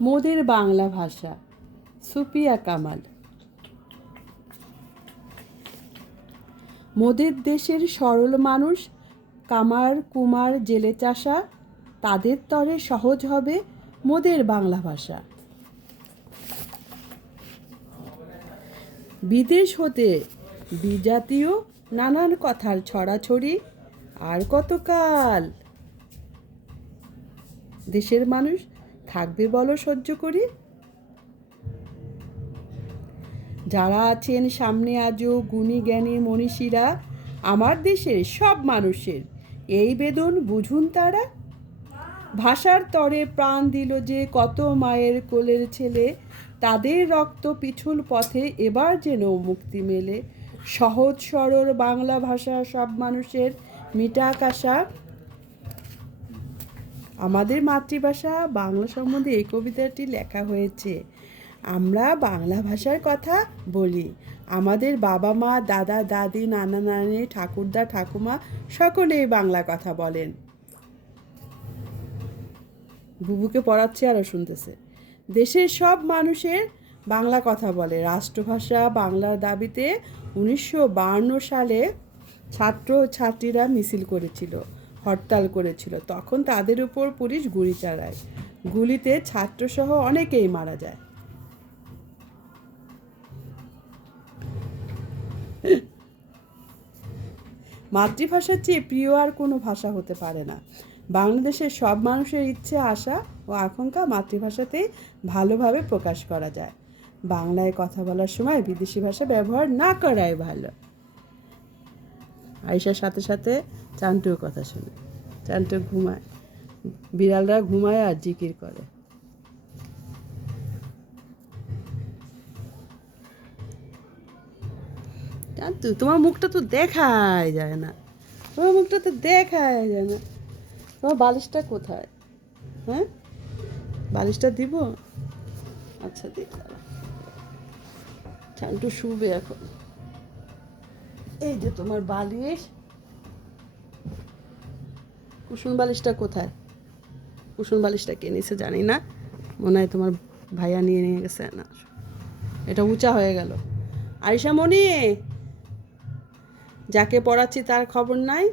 মোদের বাংলা ভাষা। সুফিয়া কামাল। মোদের দেশের সরল মানুষ, কামার কুমার জেলে চাষা, তাদের তরে সহজ হবে মোদের বাংলা ভাষা। বিদেশ হতে বিজাতীয় নানান কথার ছড়াছড়ি, আর কতকাল দেশের মানুষ থাকবে বলো সহ্য করি। যারা আছেন সামনে আজও গুণী জ্ঞানী মনীষীরা, আমার দেশের সব মানুষের এই বেদন বুঝুন তারা। ভাষার তরে প্রাণ দিল যে কত মায়ের কোলের ছেলে, তাদের রক্ত পিছুল পথে এবার যেন মুক্তি মেলে। সহজ সরল বাংলা ভাষা সব মানুষের মিটাক আশা। আমাদের মাতৃভাষা বাংলা সম্বন্ধে এই কবিতাটি লেখা হয়েছে। আমরা বাংলা ভাষার কথা বলি। আমাদের বাবা মা দাদা দাদি নানা নানি ঠাকুরদা ঠাকুমা সকলেই বাংলা কথা বলেন। বুবুকে পড়াচ্ছে আরও শুনতেছে। দেশের সব মানুষের বাংলা কথা বলে। রাষ্ট্রভাষা বাংলার দাবিতে 1952 সালে ছাত্র ছাত্রীরা মিছিল করেছিল, হরতাল করেছিল। তখন তাদের উপর পুলিশ গুলি চালায়। গুলিতে ছাত্রসহ অনেকেই মারা যায়। মাতৃভাষার চেয়ে প্রিয় আর কোনো ভাষা হতে পারে না। বাংলাদেশের সব মানুষের ইচ্ছে আশা ও আকাঙ্ক্ষা মাতৃভাষাতেই ভালোভাবে প্রকাশ করা যায়। বাংলায় কথা বলার সময় বিদেশি ভাষা ব্যবহার না করাই ভালো। আয়েশার সাথে সাথে চান্টুর কথা শুনে। চান্টু ঘুমায়, বিড়ালরা ঘুমায় আর জিকির করে। চান্টু, তোমার মুখটা তো দেখাই যায় না, তোমার মুখটা তো দেখাই যায় না। তোমার বালিশটা কোথায়? হ্যাঁ, বালিশটা দিব? আচ্ছা দিই। চান্টু শুবে এখন। এই যে তোমার বালিশ। কুসুম বালিশটা কোথায়? কুসুম বালিশটা কে নিয়েছে জানি না, মনে হয় তোমার ভাইয়া নিয়ে নিয়ে গেছে। না, এটা উঁচা হয়ে গেল। আয়েশা মনি, যাকে পড়াচ্ছি তার খবর নাই।